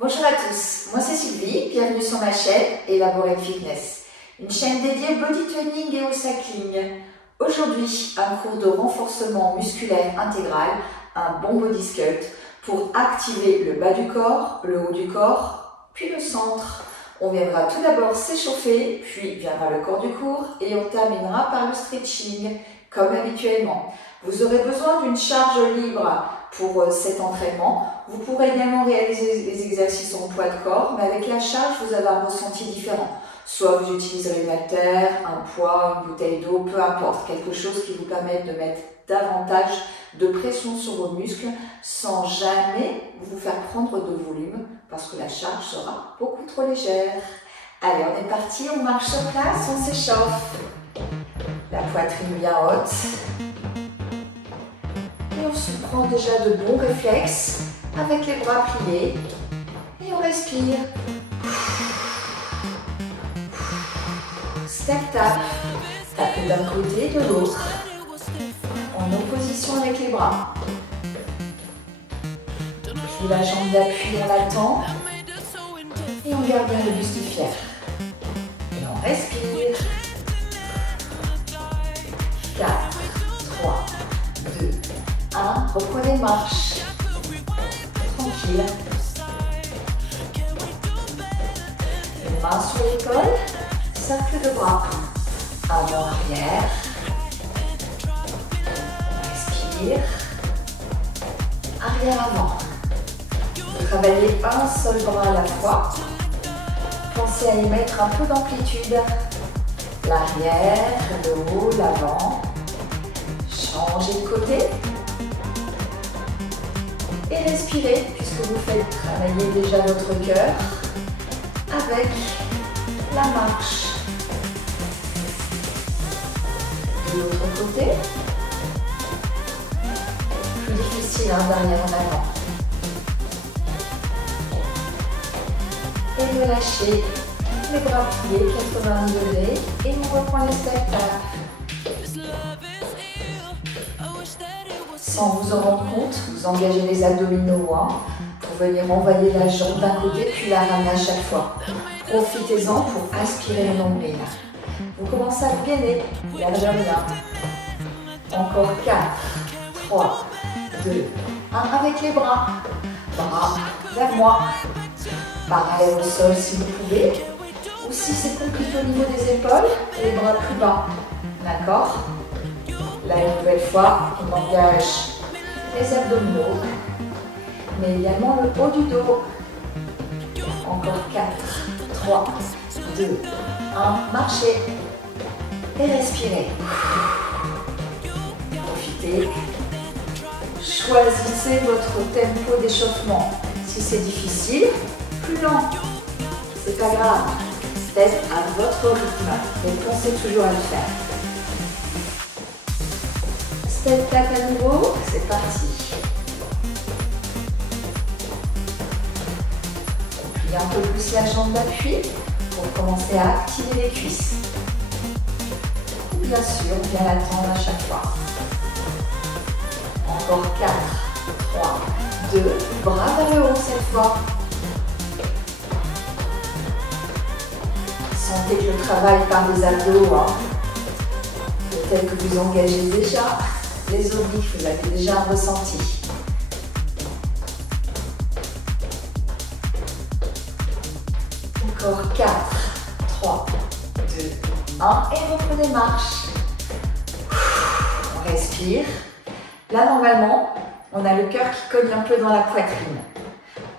Bonjour à tous, moi c'est Sylvie, bienvenue sur ma chaîne Elaborate Fitness, une chaîne dédiée au body training et au cycling. Aujourd'hui, un cours de renforcement musculaire intégral, un bon body sculpt pour activer le bas du corps, le haut du corps, puis le centre. On viendra tout d'abord s'échauffer, puis viendra le corps du cours et on terminera par le stretching, comme habituellement. Vous aurez besoin d'une charge libre pour cet entraînement. Vous pourrez également réaliser les exercices en poids de corps, mais avec la charge, vous avez un ressenti différent. Soit vous utiliserez une haltère, un poids, une bouteille d'eau, peu importe, quelque chose qui vous permette de mettre davantage de pression sur vos muscles sans jamais vous faire prendre de volume parce que la charge sera beaucoup trop légère. Allez, on est parti, on marche sur place, on s'échauffe. La poitrine bien haute. Et on se prend déjà de bons réflexes avec les bras pliés. Et on respire. Step tap. Tapez d'un côté et de l'autre. En opposition avec les bras. Puis la jambe d'appui, on l'attend. Et on garde bien le buste fier. Et on respire. 4, 3, 2, 1. Reprenez marche. Tranquille. Les mains sur l'épaule. Cercle de bras. Avant, arrière. Respire. Arrière, avant. Vous travaillez un seul bras à la fois. Pensez à y mettre un peu d'amplitude. L'arrière, le haut, l'avant. Changez de côté. Et respirez puisque vous faites travailler déjà votre cœur avec la marche. De l'autre côté. Plus difficile d'arrière en avant. Et relâchez les bras pliés 80 degrés et on reprend les step tap. Sans vous en rendre compte, vous engagez les abdominaux pour venir envoyer la jambe d'un côté puis la ramener à chaque fois. Profitez-en pour aspirer le nombril. Vous commencez à vous gainer, l'air de rien. Encore 4, 3, 2, 1 avec les bras. Bras vers moi. Parallèle au sol si vous pouvez. Ou si c'est compliqué au niveau des épaules, les bras plus bas. D'accord? Là, une nouvelle fois, on engage les abdominaux, mais également le haut du dos. Encore 4, 3, 2, 1. Marchez et respirez. Profitez. Choisissez votre tempo d'échauffement. Si c'est difficile, plus lent. C'est pas grave. Faites à votre rythme. Mais pensez toujours à le faire. Step tap à nouveau. C'est parti. Pliez un peu plus la jambe d'appui pour commencer à activer les cuisses. Et bien sûr, bien l'attendre à chaque fois. Encore 4, 3, 2, bras vers le haut cette fois. Sentez que le travail par les abdos, peut-être que vous engagez déjà les obliques, vous avez déjà un ressenti. Encore 4, 3, 2, 1 et reprenez marche. On respire. Là, normalement, on a le cœur qui cogne un peu dans la poitrine.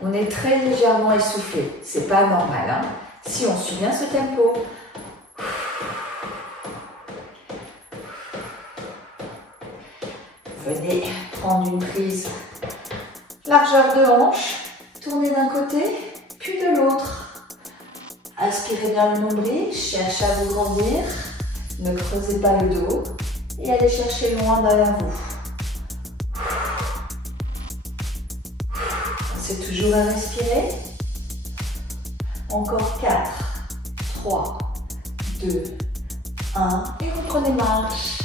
On est très légèrement essoufflé. C'est pas normal, hein. Si on suit bien ce tempo. Venez prendre une prise largeur de hanche. Tournez d'un côté, puis de l'autre. Aspirez bien le nombril. Cherchez à vous grandir. Ne creusez pas le dos. Et allez chercher loin derrière vous. C'est toujours à respirer. Encore 4, 3, 2, 1. Et reprenez marche.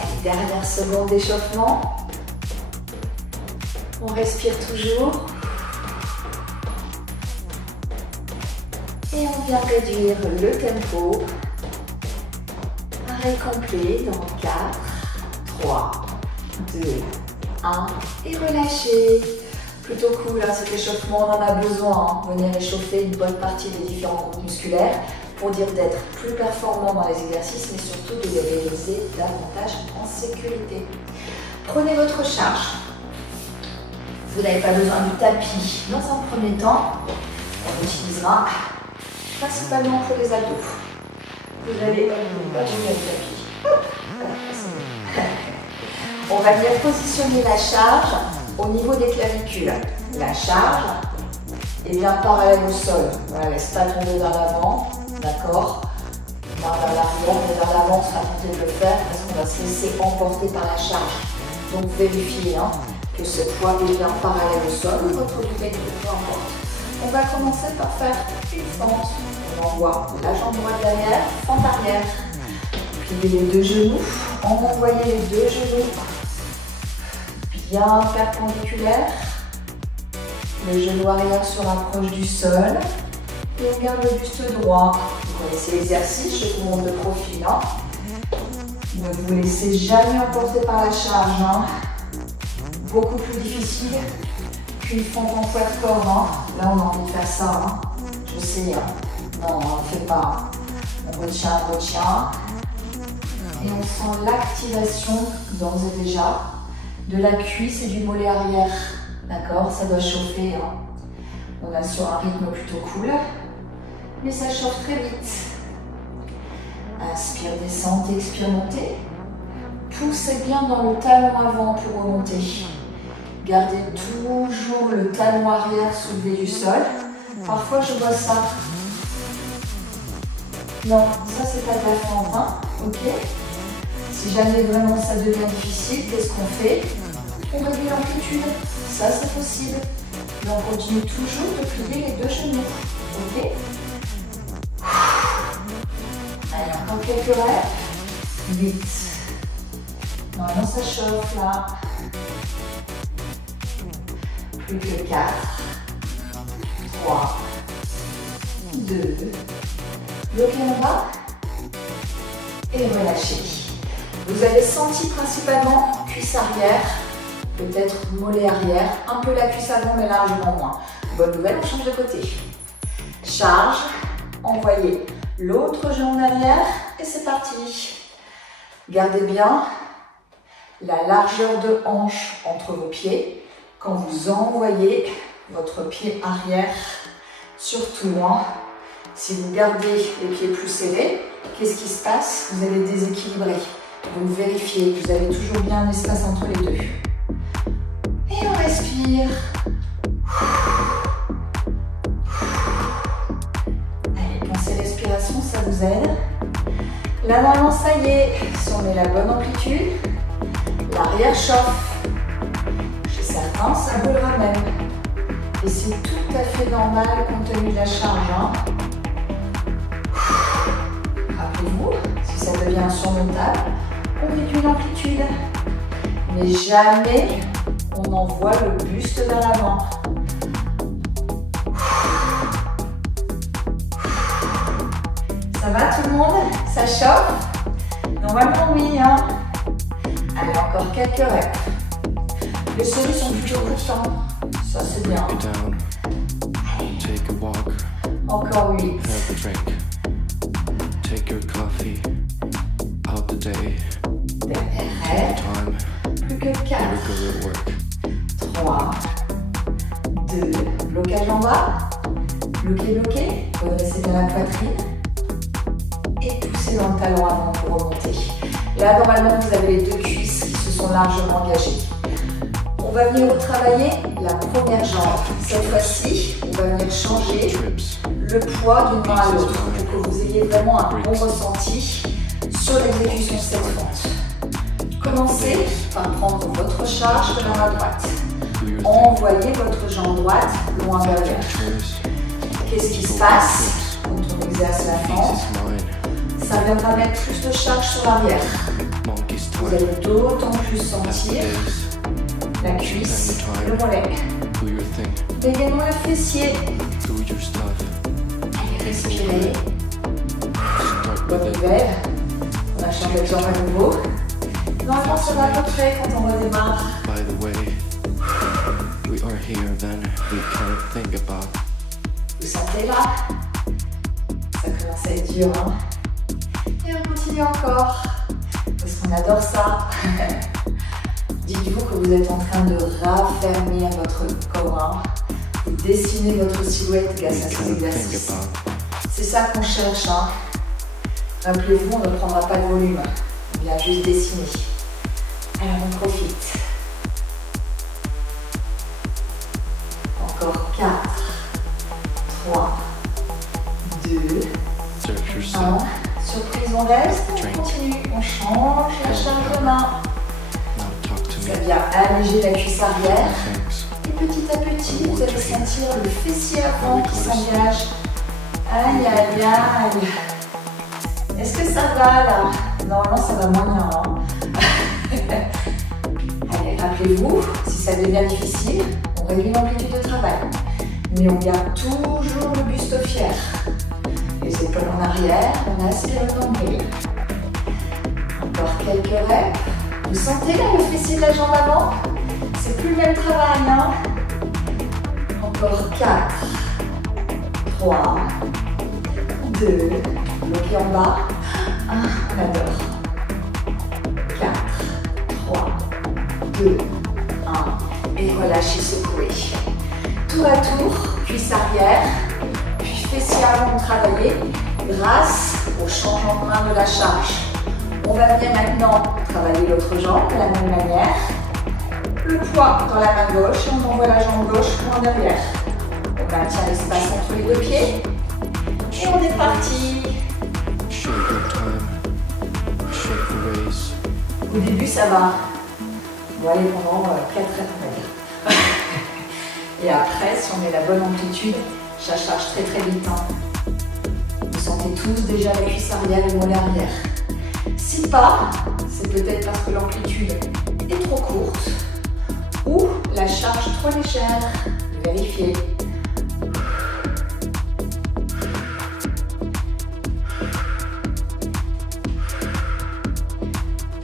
Allez, dernière seconde d'échauffement. On respire toujours. vient réduire le tempo. Arrêt complet dans 4, 3, 2, 1 et relâchez. Plutôt cool hein, cet échauffement, on en a besoin. Hein. Venir échauffer une bonne partie des différents groupes musculaires pour dire d'être plus performant dans les exercices, mais surtout de les réaliser davantage en sécurité. Prenez votre charge. Vous n'avez pas besoin du tapis. Dans un premier temps, on l'utilisera principalement pour les abdos. Vous allez pas tomber le tapis. On va bien positionner la charge au niveau des clavicules. La charge est bien parallèle au sol. Voilà, laisse pas tomber vers l'avant, d'accord? Vers l'arrière, mais vers l'avant, on sera tenté de le faire parce qu'on va se laisser emporter par la charge. Donc vérifiez hein, que ce poids est bien parallèle au sol ou votre duvet, peu importe. On va commencer par faire une fente. On envoie la jambe droite derrière, fente arrière. Pliez les deux genoux, envoyez les deux genoux bien perpendiculaires. Le genou arrière se rapproche du sol et on garde le buste droit. Vous connaissez l'exercice, je vous montre de profil. Hein. Ne vous laissez jamais emporter par la charge. Hein. Beaucoup plus difficile qu'une fente en poids de corps. Hein. Là, on a envie de faire ça. Hein. Je sais. Hein. Non, on ne fait pas. On retient. Et on sent l'activation d'ores et déjà de la cuisse et du mollet arrière. D'accord? Ça doit chauffer. Hein. On est sur un rythme plutôt cool, mais ça chauffe très vite. Inspire, descendez, expire, montez. Poussez bien dans le talon avant pour remonter. Gardez toujours le talon arrière soulevé du sol. Parfois, je vois ça. Non, ça, c'est pas de la fente. Hein. Ok? Si jamais vraiment ça devient difficile, qu'est-ce qu'on fait? On réduit l'amplitude. Ça, c'est possible. Mais on continue toujours de plier les deux genoux. Ok? Allez, encore quelques rêves. 8. Normalement, ça chauffe là. Plus que 4. 3. 2. Bloquez en bas. Et relâchez. Vous avez senti principalement cuisse arrière, peut-être mollet arrière, un peu la cuisse avant mais largement moins. Bonne nouvelle, on change de côté. Charge, envoyez l'autre jambe arrière et c'est parti. Gardez bien la largeur de hanche entre vos pieds quand vous envoyez votre pied arrière, surtout loin. Si vous gardez les pieds plus serrés, qu'est-ce qui se passe? Vous allez déséquilibrer. Donc vérifiez que vous avez toujours bien un espace entre les deux. Et on respire. Allez, pensez respiration, ça vous aide. Là maintenant, ça y est, si on met la bonne amplitude, l'arrière chauffe. Chez certains, ça bougera même. Et c'est tout à fait normal compte tenu de la charge. Hein. Rappelez-vous, si ça devient insurmontable, on réduit l'amplitude. Mais jamais on envoie le buste vers l'avant. Ça va tout le monde? Ça chauffe? Normalement oui. Hein. Allez, encore quelques reps. Les séries sont plutôt courtes. Ça c'est bien. Encore 8. Plus que 4. 3. 2. Blocage en bas. Bloquez, bloquez. Redressez bien la poitrine. Et poussez dans le talon avant pour remonter. Là, normalement, vous avez les deux cuisses qui se sont largement engagées. On va venir retravailler la première jambe. Cette fois-ci, on va venir changer le poids d'une main à l'autre pour que vous ayez vraiment un bon ressenti sur l'exécution de cette fente. Commencez par prendre votre charge de la main droite. Envoyez votre jambe droite loin derrière. Qu'est-ce qui se passe quand on exerce la fente? Ça viendra mettre plus de charge sur l'arrière. Vous allez d'autant plus sentir la cuisse, le mollet. Dégainons le fessier. Allez, Respirez. Bonne nouvelle. On a changé de jambe à nouveau. Normalement, ça va à peu près quand on redémarre. By the way, we are here then we can't think about. Vous sentez là? Ça commence à être dur, hein? Et on continue encore. Parce qu'on adore ça. Dites-vous que vous êtes en train de raffermir votre corps, hein? Vous dessinez votre silhouette grâce à ces exercices. C'est ça qu'on cherche, hein? Rappelez-vous, on ne prendra pas de volume. On vient juste dessiner. Alors on profite. Encore 4, 3, 2, 1. Surprise, on reste, on continue, on change la charge de main. Ça vient alléger la cuisse arrière. Et petit à petit, vous allez sentir le fessier avant qui s'engage. Aïe, aïe, aïe. Est-ce que ça va là? Normalement, ça va moins bien. Hein. Allez, rappelez-vous, si ça devient difficile, on réduit l'amplitude de travail. Mais on garde toujours le buste fier. Les épaules en arrière, on aspire le nombril. Encore quelques reps. Vous sentez là le fessier de la jambe avant? C'est plus le même travail, hein? Encore 4, 3, 2, bloqué en bas. 1, on adore. 4, 3, 2, 1. Et relâchez, secouez. Tour à tour, cuisse arrière, puis fessier avant de travailler grâce au changement de main de la charge. On va venir maintenant travailler l'autre jambe de la même manière. Le poids dans la main gauche et on envoie la jambe gauche loin derrière. On maintient l'espace entre les deux pieds. Et on est parti. Au début, ça va. On va aller pendant 4 reps, on va dire. Et après, si on met la bonne amplitude, ça charge très très vite. Hein. Vous sentez tous déjà la cuisse arrière et le mollet arrière. Si pas, c'est peut-être parce que l'amplitude est trop courte ou la charge trop légère. Vérifiez.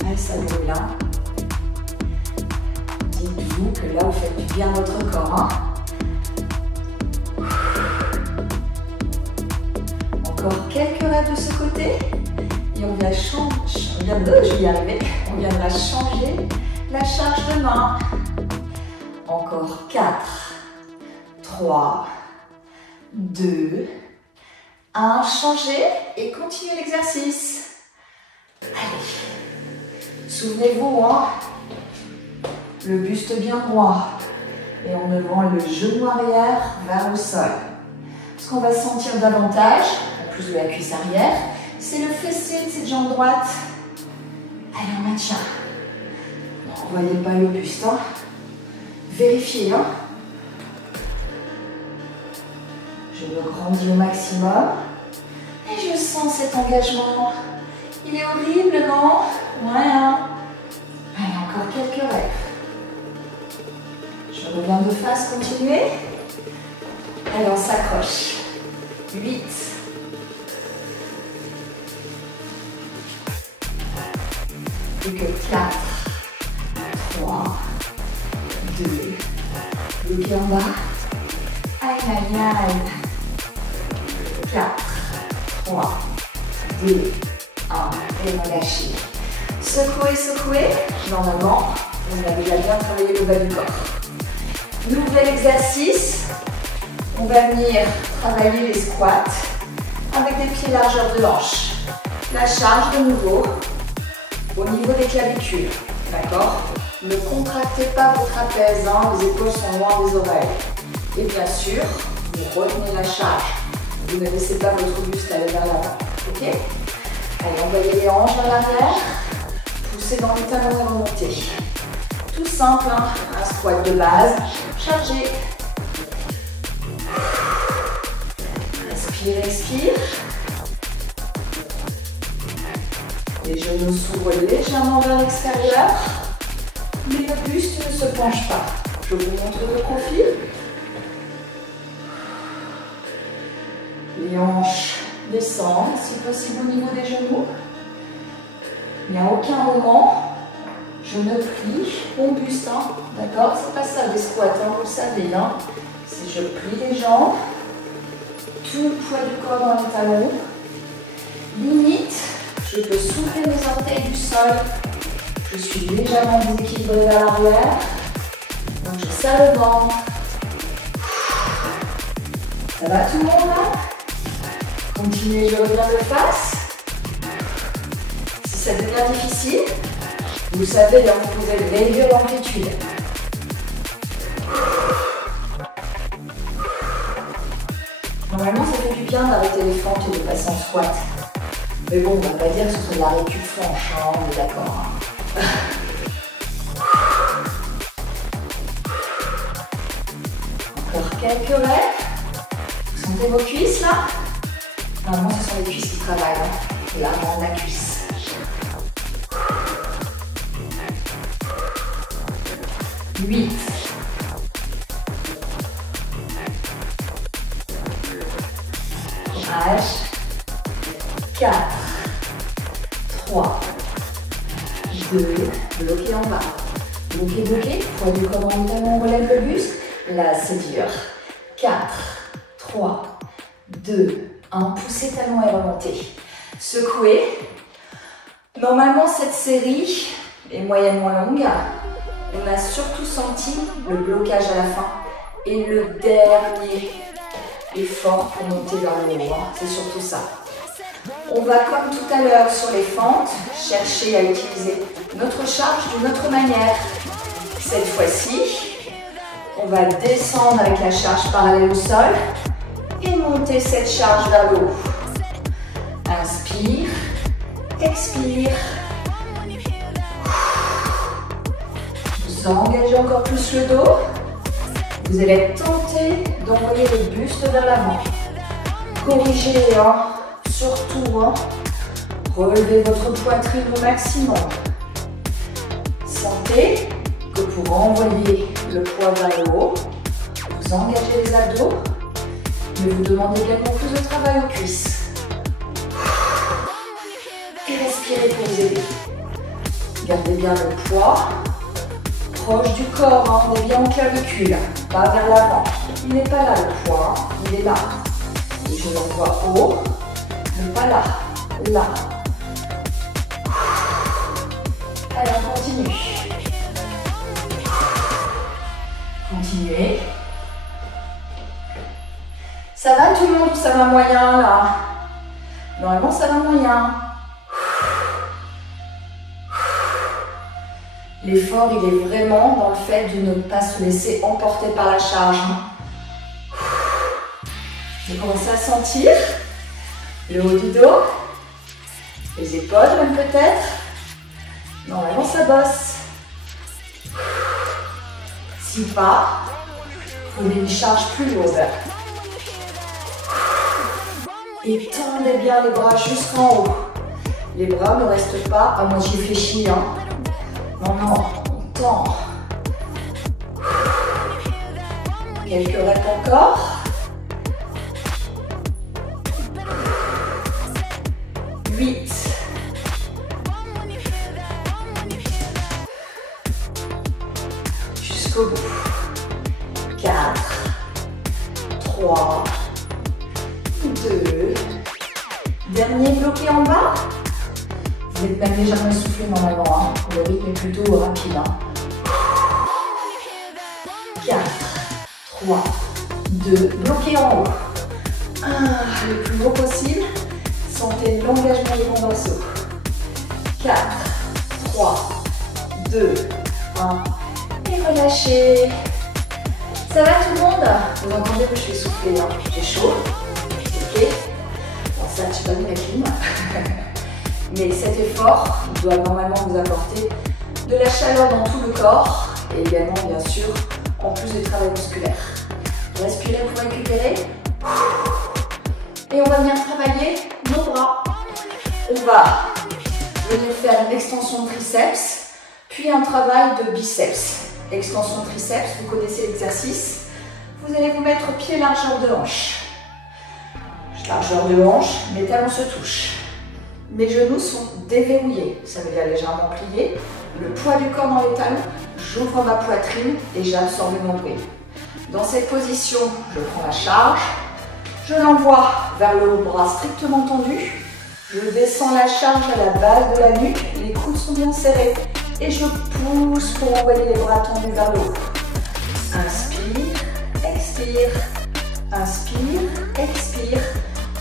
Allez, ça brûle, hein. Dites-vous que là, vous faites bien votre corps. Hein. Encore quelques reps de ce côté. Et on vient je vais y arriver. On viendra changer la charge de main. Encore 4, 3, 2, 1. Changez et continuez l'exercice. Allez. Souvenez-vous, hein, le buste bien droit. Et en levant le genou arrière vers le sol. Ce qu'on va sentir davantage, en plus de la cuisse arrière, c'est le fessier de cette jambe droite. Allez, on maintient. Ne voyez pas le buste. Hein. Vérifiez. Hein. Je me grandis au maximum. Et je sens cet engagement. Il est horrible, non? Ouais. Hein. Allez, encore quelques reps. Je reviens de face, continuez. Allez, on s'accroche. 8. Plus que 4, 3, 2, le pied en bas. Aïe, aïe, aïe. 4, 3, 2, 1. Et relâchez. Secouez, secouez. Normalement, on a déjà bien travaillé le bas du corps. Nouvel exercice. On va venir travailler les squats avec des pieds largeur de hanche. La charge de nouveau au niveau des clavicules, d'accord? Ne contractez pas vos trapèzes, hein, les épaules sont loin des oreilles. Et bien sûr, vous retenez la charge. Vous ne laissez pas votre buste aller vers l'avant, ok? Allez, envoyez les hanches vers l'arrière, poussez dans les talons et remontez. Tout simple, hein, un squat de base, chargé. Respire, expire. Les genoux s'ouvrent légèrement vers l'extérieur, mais le buste ne se penche pas. Je vous montre le profil. Les hanches descendent, si possible au niveau des genoux. Il n'y a aucun moment, je ne plie mon buste, hein, d'accord? C'est pas ça des squats, hein, vous le savez, hein. C'est je plie les jambes, tout le poids du corps dans les talons. Limite, je peux soulever mes orteils du sol. Je suis légèrement déséquilibrée vers l'arrière. Donc je serre le ventre. Ça va tout le monde là? Continuez, je reviens de face. Si ça devient difficile, vous savez, là, vous pouvez réduire l'amplitude. Normalement, ça fait du bien d'arrêter les fentes et de passer en squat. Mais bon, on va pas dire que ce soit de la récup franche, hein, on est d'accord. Encore quelques reps. Vous sentez vos cuisses là? Normalement, ce sont les cuisses qui travaillent, hein, et l'avant de la cuisse. Huit. 4, 3, 2, bloquez en bas. Bloquez, bloquez, poids du corps en talon, on relève le buste. Là, c'est dur. 4, 3, 2, 1, poussez talon et remontez. Secouez. Normalement, cette série est moyennement longue. On a surtout senti le blocage à la fin et le dernier effort pour monter vers le haut. C'est surtout ça. On va, comme tout à l'heure sur les fentes, chercher à utiliser notre charge d'une autre manière. Cette fois-ci, on va descendre avec la charge parallèle au sol et monter cette charge vers le haut. Inspire, expire. Vous engagez encore plus le dos. Vous allez tenter d'envoyer le buste vers l'avant. Corrigez, hein, surtout, hein, relevez votre poitrine au maximum. Sentez que pour envoyer le poids vers le haut, vous engagez les abdos, mais vous demandez également plus de travail aux cuisses. Et respirez pour vous aider. Gardez bien le poids proche du corps, hein, on est bien au clavicule, pas vers l'avant. Il n'est pas là le poids, hein, il est là. Et je l'envoie haut, mais pas là, là. Allez, on continue. Continuez. Ça va tout le monde ou ça va moyen là? Normalement ça va moyen. L'effort, il est vraiment dans le fait de ne pas se laisser emporter par la charge. Vous commencez à sentir le haut du dos, les épaules même peut-être. Normalement, ça bosse. Si pas, prenez une charge plus lourde. Et tendez bien les bras jusqu'en haut. Les bras ne restent pas à moitié fléchis, hein. Non, non, on tend. Quelques reps encore. 8. 4, 3, 2. Dernier bloqué en bas. Vous êtes même légèrement essoufflé normalement, hein. Le rythme est plutôt rapide. Hein. 4, 3, 2, bloqué en haut. Le plus gros possible. Sentez l'engagement des bons dorsaux. 4, 3, 2, 1. Et relâchez. Ça va tout le monde? Vous entendez que je suis essoufflée, hein. J'ai chaud. Ok. Bon, ça, je n'ai pas mis la clim. Mais cet effort doit normalement vous apporter de la chaleur dans tout le corps et également, bien sûr, en plus du travail musculaire. Respirez pour récupérer. Et on va venir travailler nos bras. On va venir faire une extension de triceps, puis un travail de biceps. Extension de triceps, vous connaissez l'exercice. Vous allez vous mettre pied largeur de hanche. Largeur de hanche, mes talons se touchent. Mes genoux sont déverrouillés, ça veut dire légèrement pliés. Le poids du corps dans les talons, j'ouvre ma poitrine et j'absorbe le nombril. Dans cette position, je prends la charge, je l'envoie vers le haut, bras strictement tendu. Je descends la charge à la base de la nuque, les coudes sont bien serrés et je pousse pour envoyer les bras tendus vers le haut. Inspire, expire, inspire, expire.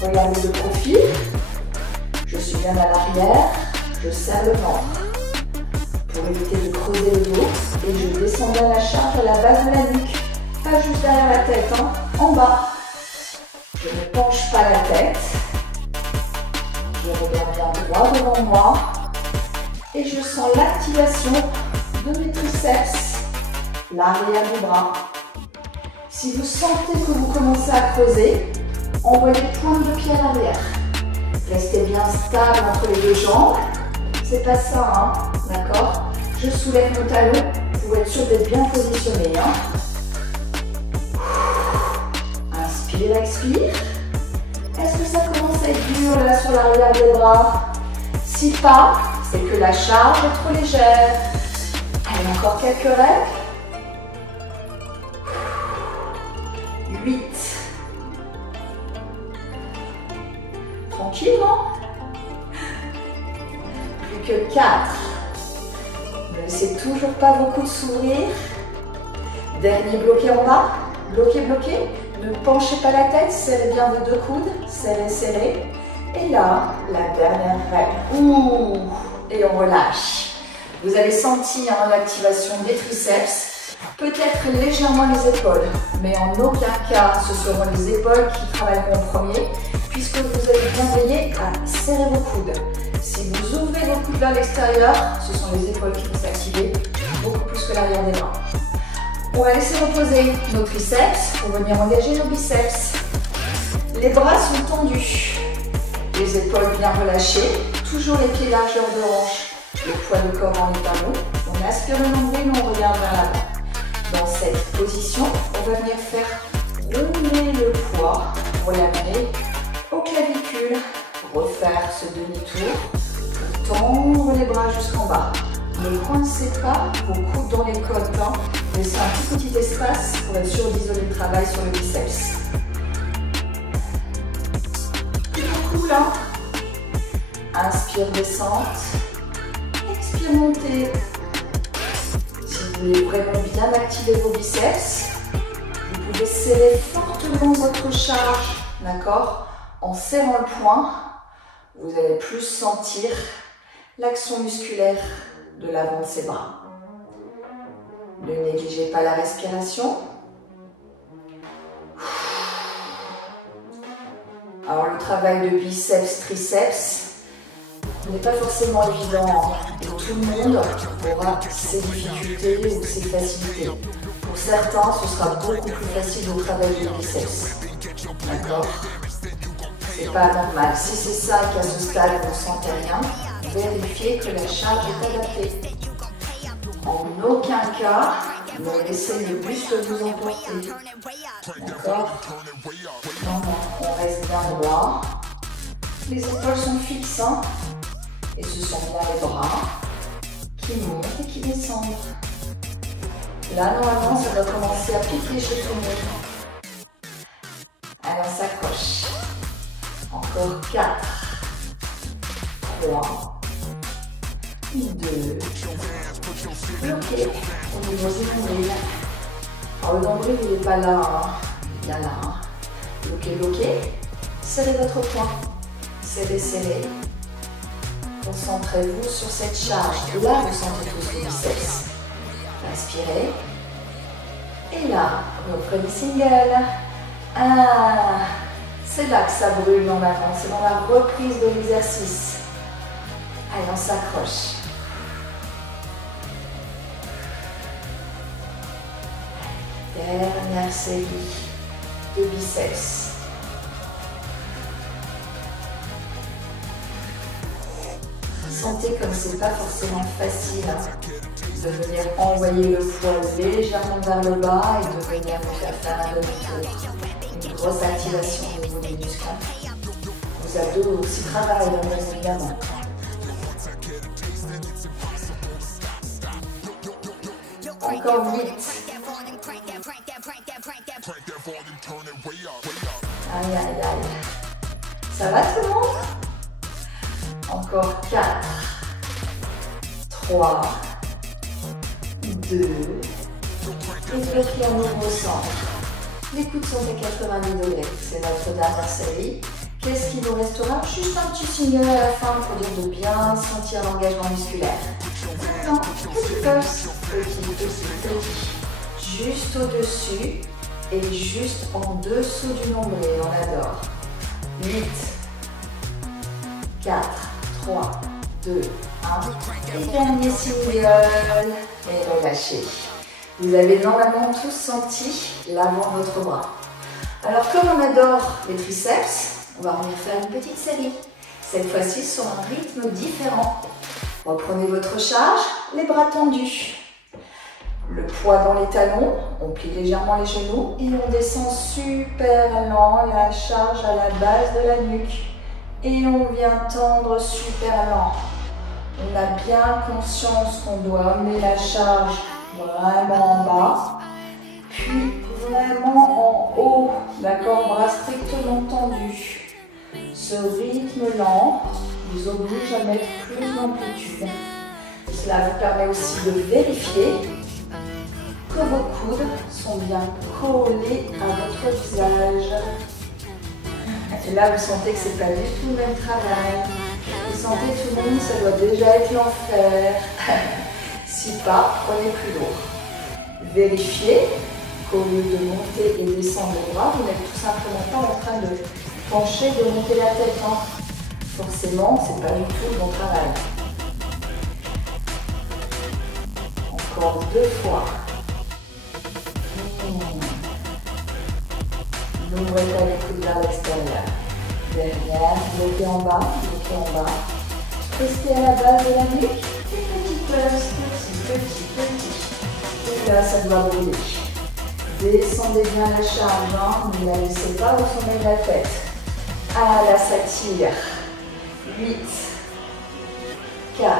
Regardez le profil. Je suis bien à l'arrière, je serre le ventre. Pour éviter de creuser le dos, et je descends bien la charge à la base de la nuque. Pas juste derrière la tête, hein, en bas. Je ne penche pas la tête. Je regarde bien droit devant moi. Et je sens l'activation de mes triceps, l'arrière du bras. Si vous sentez que vous commencez à creuser, envoyez pointe de pied à l'arrière. Restez bien stable entre les deux jambes. C'est pas ça, hein, d'accord? Je soulève mon talon pour être sûr d'être bien positionné. Hein. Inspire, expire. Est-ce que ça commence à être dur là sur l'arrière des bras? Si pas, c'est que la charge est trop légère. Allez, encore quelques règles. 8. Tranquille, non? Plus que 4. Ne laissez toujours pas vos coudes s'ouvrir. Dernier bloqué en bas. Bloqué, bloqué. Ne penchez pas la tête. Serrez bien vos deux coudes. Serrez, serrez. Et là, la dernière règle. Ouh. Et on relâche. Vous avez senti l'activation des triceps. Peut-être légèrement les épaules. Mais en aucun cas, ce seront les épaules qui travailleront en premier, puisque vous allez bien veiller à serrer vos coudes. Si vous ouvrez vos coudes vers l'extérieur, ce sont les épaules qui vont s'activer, beaucoup plus que l'arrière des bras. On va laisser reposer nos triceps pour venir engager nos biceps. Les bras sont tendus, les épaules bien relâchées, toujours les pieds largeur de hanche, le poids du corps dans les talons. On aspire le nombril, on regarde vers l'avant. Dans cette position, on va venir faire rouler le poids pour l'amener au clavicule, refaire ce demi-tour, tendre les bras jusqu'en bas. Ne coincez pas vos coudes dans les côtes, hein. Laissez un petit espace pour être sûr d'isoler le travail sur le biceps. Beaucoup là. Inspire, descente. Expire, montée. Si vous voulez vraiment bien activer vos biceps, vous pouvez serrer fortement votre charge, d'accord? En serrant le poing, vous allez plus sentir l'action musculaire de l'avant de ses bras. Ne négligez pas la respiration. Alors le travail de biceps, triceps n'est pas forcément évident. Et tout le monde aura ses difficultés ou ses facilités. Pour certains, ce sera beaucoup plus facile de travailler les biceps. D'accord? C'est pas normal. Si c'est ça qu'à ce stade vous ne sentez rien, vérifiez que la charge est adaptée. En aucun cas, ne laissez le buste vous emporter. D'accord? Non, on reste bien droit. Les épaules sont fixes, hein? Et ce sont bien les bras qui montent et qui descendent. Là, normalement, ça doit commencer à piquer chez tout le monde. Allez, on s'accroche. Encore 4, 3, 2, bloqué au niveau du nombril. Alors le nombril, il n'est pas là, hein. Il y a là. Hein. Bloqué, bloqué. Serrez votre poing. Serrez, serrez. Concentrez-vous sur cette charge. Là, vous sentez tous les biceps. Inspirez. Et là, reprenez single. Ah, c'est là que ça brûle normalement. C'est dans la reprise de l'exercice. Allez, on s'accroche. Dernière série de biceps. Sentez comme c'est pas forcément facile de venir envoyer le poids légèrement vers le bas et de venir vous faire un demi-tour. Une grosse activation au niveau des muscles. vos abdos aussi travaillent, bien évidemment. Encore 8. Aïe, aïe, aïe. Ça va tout le monde? Encore 4, 3, 2, et bloquez en ouvre au centre. Les coudes sont à 90 degrés, c'est notre dernière série. Qu'est-ce qu'il vous restera? Juste un petit signal à la fin pour dire de bien sentir l'engagement musculaire. Non, petit pulse, petit. Juste au-dessus et juste en dessous du nombril, on adore. 8, 4, 3, 2, 1. Et dernier single. Et relâchez. Vous avez normalement tous senti l'avant de votre bras. Alors comme on adore les triceps, on va venir faire une petite série. Cette fois-ci sur un rythme différent. Reprenez votre charge, les bras tendus. Le poids dans les talons, on plie légèrement les genoux et on descend super lent la charge à la base de la nuque. Et on vient tendre super lent. On a bien conscience qu'on doit amener la charge vraiment en bas, puis vraiment en haut, d'accord, bras strictement tendus. Ce rythme lent vous oblige à mettre plus d'amplitude. Cela vous permet aussi de vérifier que vos coudes sont bien collés à votre visage. Et là, vous sentez que ce n'est pas du tout le même travail. Vous sentez tout le monde, ça doit déjà être l'enfer. Si pas, prenez plus lourd. Vérifiez qu'au lieu de monter et descendre les bras, vous n'êtes tout simplement pas en train de pencher, de monter la tête. Hein. Forcément, ce n'est pas du tout le bon travail. Encore 2 fois. L'ouvrez à l'écoute vers l'extérieur. Derrière, bloquez en bas, bloquez en bas. Restez à la base de la nuque. Et petit pulse, petit. Et là, ça doit brûler. Descendez bien la charge, hein, ne la laissez pas au sommet de la tête. Ah là, ça tire. 8, 4,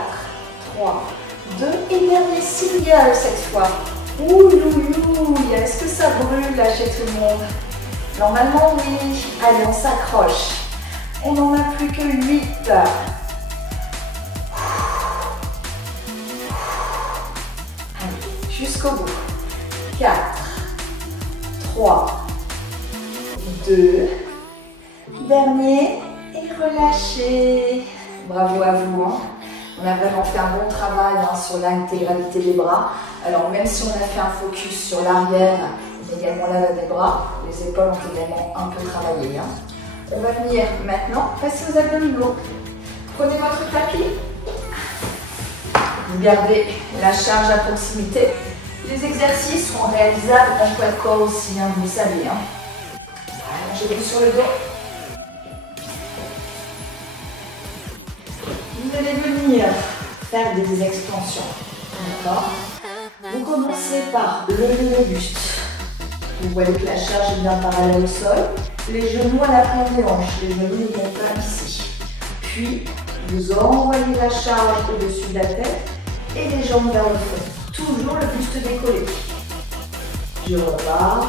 3, 2. Et dernier single cette fois. Ouh, est-ce que ça brûle là chez tout le monde? Normalement, oui. Allez, on s'accroche. On n'en a plus que 8. Allez, jusqu'au bout. 4, 3, 2. Dernier. Et relâchez. Bravo à vous. Hein. On a vraiment fait un bon travail sur l'intégralité des bras. Alors, même si on a fait un focus sur l'arrière, également l'avant des bras, les épaules ont également un peu travaillé. Hein. On va venir maintenant passer aux abdominaux. Prenez votre tapis. Vous gardez la charge à proximité. Les exercices seront réalisables en poids de corps aussi, hein, vous le savez. Hein. Allongez-vous sur le dos. Vous allez venir faire des extensions. D'accord. Vous commencez par lever le buste. Vous voyez que la charge est bien parallèle au sol. Les genoux à la pointe des hanches. Les genoux ne vont pas ici. Puis, vous envoyez la charge au-dessus de la tête et les jambes vers le fond. Toujours le buste décollé. Je repars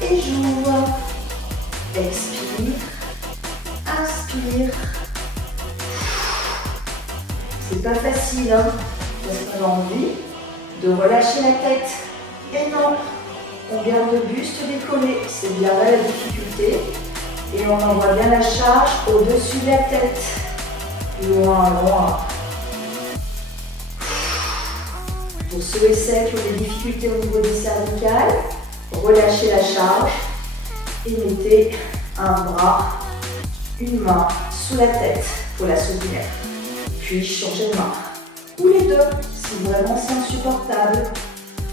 et j'ouvre. Expire. Inspire. C'est pas facile, hein, parce qu'on a envie de relâcher la tête. Et non, on garde le buste décollé. C'est bien là la difficulté. Et on envoie bien la charge au-dessus de la tête. Loin. Pour ceux et celles qui ont des difficultés au niveau des cervicales, relâchez la charge et mettez un bras, une main sous la tête pour la soutenir. Puis changez de main. Ou les deux, si vraiment c'est insupportable.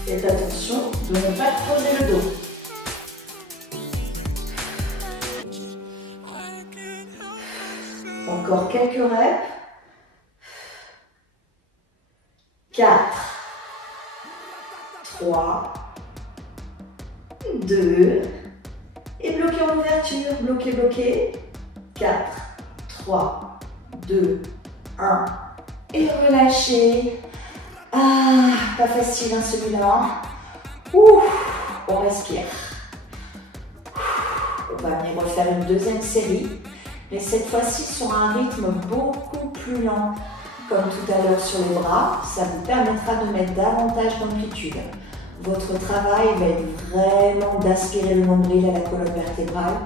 Faites attention de ne pas creuser le dos. Encore quelques reps. 4, 3, 2, et bloquez en ouverture, bloquez. 4, 3, 2, 1. Et relâchez. Ah, pas facile hein, celui-là. Ouh, on respire. On va venir refaire une deuxième série, mais cette fois-ci sur un rythme beaucoup plus lent. Comme tout à l'heure sur les bras, ça vous permettra de mettre davantage d'amplitude. Votre travail va être vraiment d'aspirer le nombril à la colonne vertébrale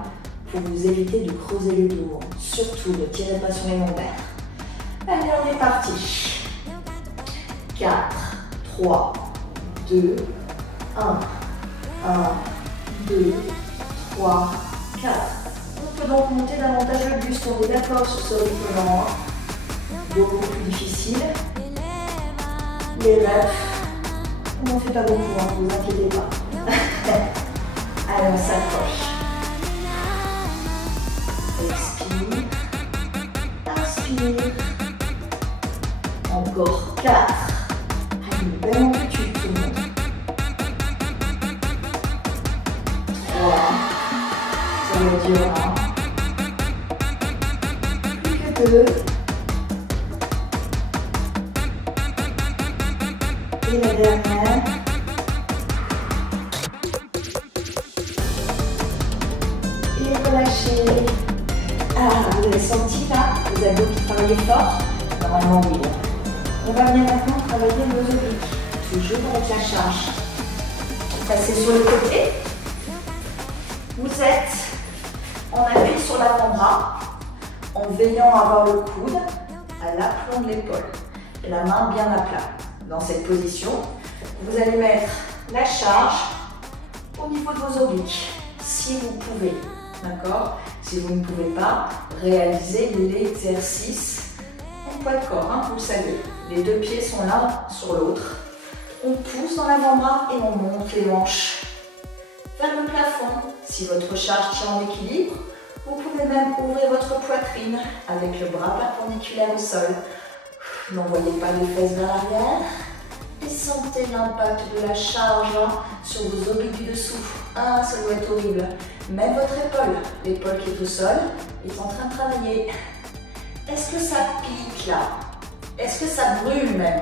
pour vous éviter de creuser le dos. Surtout, ne tirez pas sur les lombaires. Allez, on est parti. 4, 3, 2, 1. 1, 2, 3, 4. On peut donc monter davantage le buste. On est d'accord sur ce rythme lent. Beaucoup plus difficile. Les refs. On n'en fait pas beaucoup, hein, ne vous inquiétez pas. Allez, on s'approche. Expire. Inspire. Encore 4. Allez, une belle amplitude tout le monde. 3. Ça va être dur, hein. Plus que 2. Et la dernière. Et relâchez. Ah, vous avez senti là, vos abdos qui travaillaient fort? Normalement oui. On va venir maintenant travailler nos obliques, toujours avec la charge. Passez sur le côté. Vous êtes en appui sur l'avant-bras, en veillant à avoir le coude à l'aplomb de l'épaule et la main bien à plat. Dans cette position, vous allez mettre la charge au niveau de vos obliques, si vous pouvez, d'accord? Si vous ne pouvez pas, réalisez l'exercice en poids de corps, hein, vous le savez. Les deux pieds sont l'un sur l'autre. On pousse dans l'avant-bras et on monte les hanches vers le plafond. Si votre charge tient en équilibre, vous pouvez même ouvrir votre poitrine avec le bras perpendiculaire au sol. N'envoyez pas les fesses vers l'arrière et sentez l'impact de la charge sur vos obliques du dessous. Ah, ça doit être horrible. Même votre épaule, l'épaule qui est au sol, est en train de travailler. Est-ce que ça pique là? Est-ce que ça brûle même?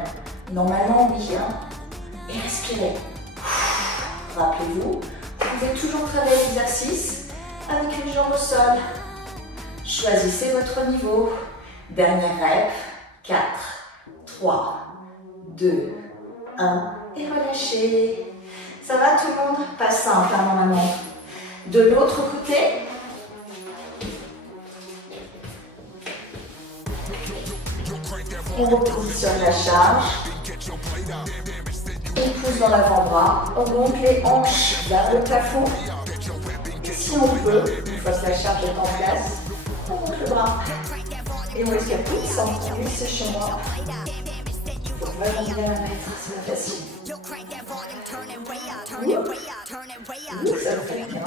Normalement oui. Hein? Et respirez. Rappelez-vous, vous pouvez toujours travailler l'exercice avec une jambe au sol. Choisissez votre niveau. Dernière rep. 4, 3, 2, 1 et relâchez. Ça va tout le monde? Pas simple hein, normalement. De l'autre côté, on repositionne la charge. On pousse dans l'avant-bras. On monte les hanches vers le plafond. Si on peut, une fois que la charge est en place, on monte le bras. Et on escapade sans plus, c'est chez moi. Il faut vraiment bien la mettre, c'est pas facile. Ouh, ça fait bien.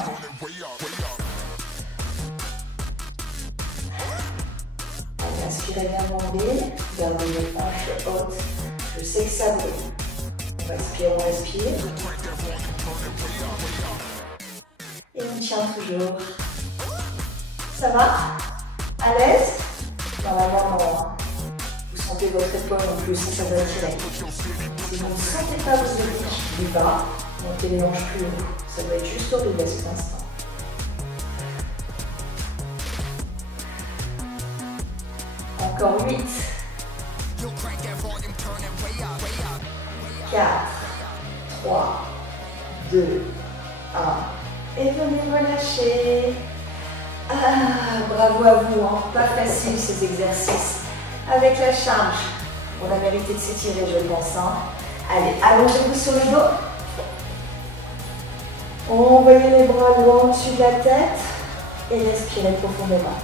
Allez, inspirez bien nombril, gardez les hanches hautes. Je sais que ça brûle. On respire, on respire. Et on tient toujours. Ça va? À l'aise? Normalement, non. Vous sentez votre épaule en plus, ça doit tirer. Si vous ne sentez pas vos obliques du bas, montez les hanches plus haut. Ça doit être juste horrible à cet instant. Encore 8. 4, 3, 2, 1. Et venez relâcher. Ah, bravo à vous, hein. Pas facile ces exercices. Avec la charge, on a mérité de s'étirer, je pense. Hein. Allez, allongez-vous sur le dos. Envoyez les bras loin au-dessus de la tête et respirez profondément.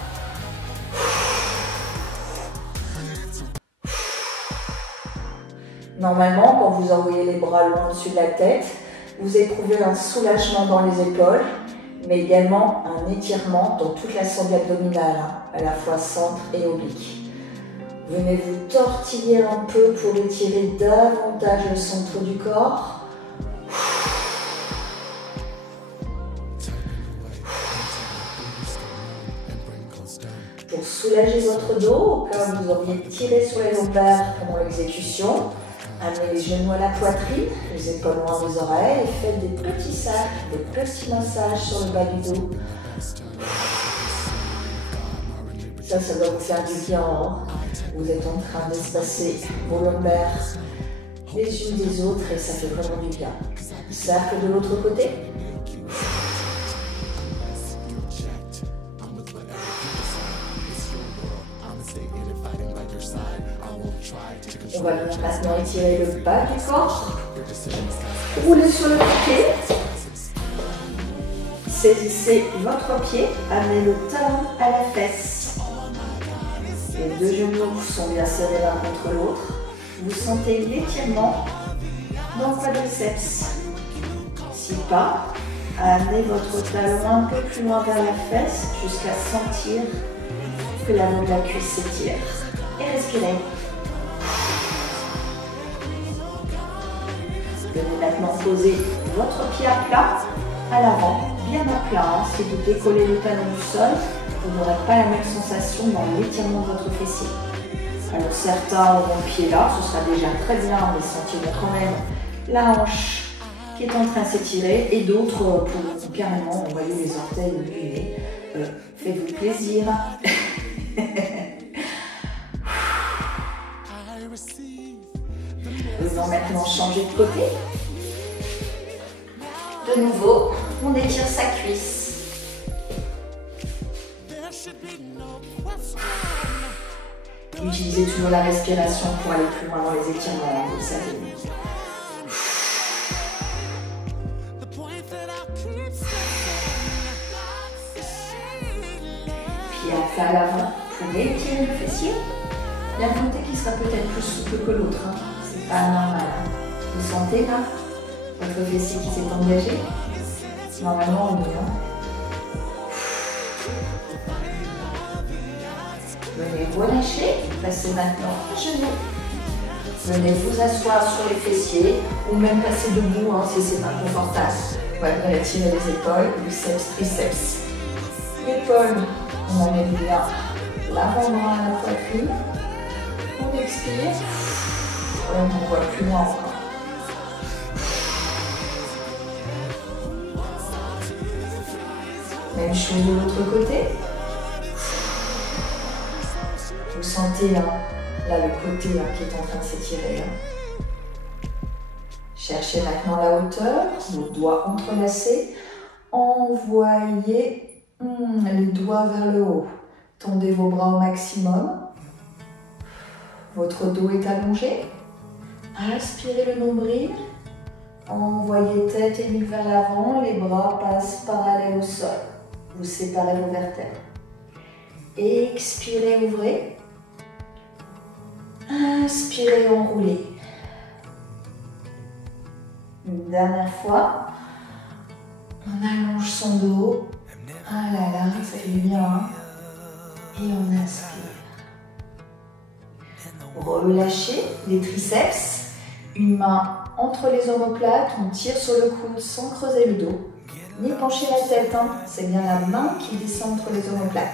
Normalement, quand vous envoyez les bras loin au-dessus de la tête, vous éprouvez un soulagement dans les épaules, mais également un étirement dans toute la sangle abdominale, hein, à la fois centre et oblique. Venez vous tortiller un peu pour étirer davantage le centre du corps. pour soulager votre dos, comme vous auriez tiré sur les lombaires pendant l'exécution. Amenez les genoux à la poitrine, les épaules loin des oreilles et faites des petits cercles, des petits massages sur le bas du dos. Ça doit vous faire du bien. Vous êtes en train d'espacer vos lombaires les unes des autres et ça fait vraiment du bien. Cercle de l'autre côté. On va maintenant étirer le bas du corps. Roulez sur le pied. Saisissez votre pied, amenez le talon à la fesse. Les deux genoux sont bien serrés l'un contre l'autre. Vous sentez l'étirement dans le quadriceps. Si pas, amenez votre talon un peu plus loin vers la fesse jusqu'à sentir que l'avant de la cuisse s'étire. Et respirez. Venez maintenant poser votre pied à plat, à l'avant, bien à plat. Si vous décollez le talon du sol, vous n'aurez pas la même sensation dans l'étirement de votre fessier. Alors certains auront le pied là, ce sera déjà très bien, mais sentiront quand même la hanche qui est en train de s'étirer, et d'autres pourront carrément envoyer les orteils au nez. Faites-vous plaisir. Nous allons maintenant changer de côté. De nouveau, on étire sa cuisse. Utilisez toujours la respiration pour aller plus loin dans les étirements, vous le savez. Pied à plat à l'avant, vous pouvez étirer le fessier. Il y a un côté qui sera peut-être plus souple que l'autre, hein. C'est pas normal. Vous sentez là votre fessier qui s'est engagé? Normalement, on est là. Venez relâcher, passez maintenant à genoux. Venez vous asseoir sur les fessiers ou même passer debout hein, si c'est inconfortable. On va venir étirer les épaules, biceps, triceps. Épaules, on amène bien l'avant-bras à la poitrine. On expire. On voit plus loin encore. Même chose de l'autre côté. Vous sentez là le côté là, qui est en train de s'étirer. Cherchez maintenant la hauteur, vos doigts entrelacés. Envoyez les doigts vers le haut. Tendez vos bras au maximum. Votre dos est allongé. Aspirez le nombril. Envoyez tête et nuque vers l'avant. Les bras passent parallèles au sol. Vous séparez vos vertèbres. Expirez, ouvrez. Inspirez, enroulez. Une dernière fois. On allonge son dos. Ah là là, ça fait bien. Hein? Et on inspire. Relâchez les triceps. Une main entre les omoplates. On tire sur le coude sans creuser le dos. Ni pencher la tête. Hein? C'est bien la main qui descend entre les omoplates.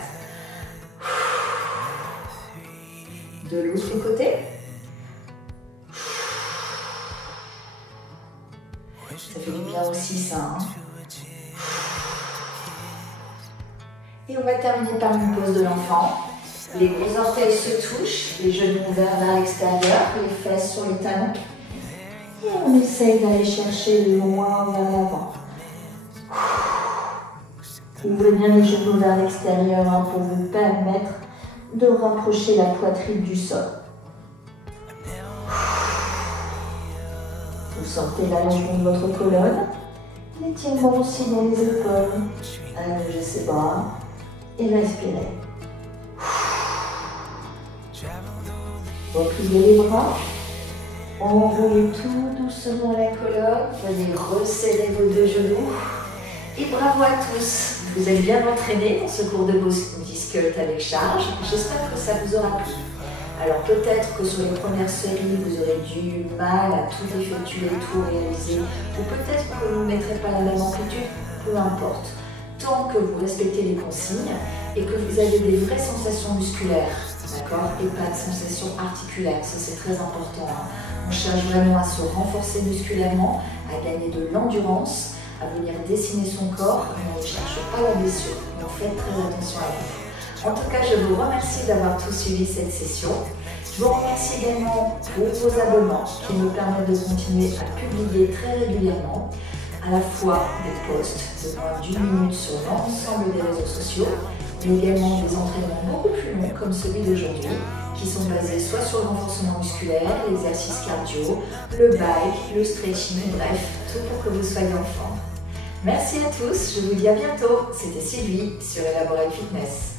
De l'autre côté. Ça fait du bien aussi ça. Hein? Et on va terminer par une pose de l'enfant. Les gros orteils se touchent, les genoux ouverts vers l'extérieur, les fesses sur les talons. Et on essaye d'aller chercher loin vers l'avant. Ouvrez bien les genoux vers l'extérieur hein, pour vous permettre de rapprocher la poitrine du sol. Vous sentez l'allongement de votre colonne, l'étirement aussi dans les épaules. Allongez ses bras et respirez. Repliez les bras, enroulez tout doucement la colonne, venez resserrer vos deux genoux. Et bravo à tous, vous êtes bien entraînés dans ce cours de body sculpt avec charge. J'espère que ça vous aura plu. Alors peut-être que sur les premières séries, vous aurez du mal à tout effectuer, tout réaliser. Ou peut-être que vous ne mettrez pas la même amplitude, peu importe. tant que vous respectez les consignes et que vous avez des vraies sensations musculaires, d'accord, et pas de sensations articulaires. Ça, c'est très important, hein. On cherche vraiment à se renforcer musculairement, à gagner de l'endurance, à venir dessiner son corps, mais on ne cherche pas la blessure. Donc faites très attention à vous. En tout cas, je vous remercie d'avoir tous suivi cette session. Je vous remercie également pour vos abonnements qui me permettent de continuer à publier très régulièrement, à la fois des posts de moins d'1 minute sur l'ensemble des réseaux sociaux, mais également des entraînements beaucoup plus longs comme celui d'aujourd'hui, qui sont basés soit sur le renforcement musculaire, l'exercice cardio, le bike, le stretching, bref, tout pour que vous soyez en forme. Merci à tous, je vous dis à bientôt. C'était Sylvie sur Elaborate Fitness.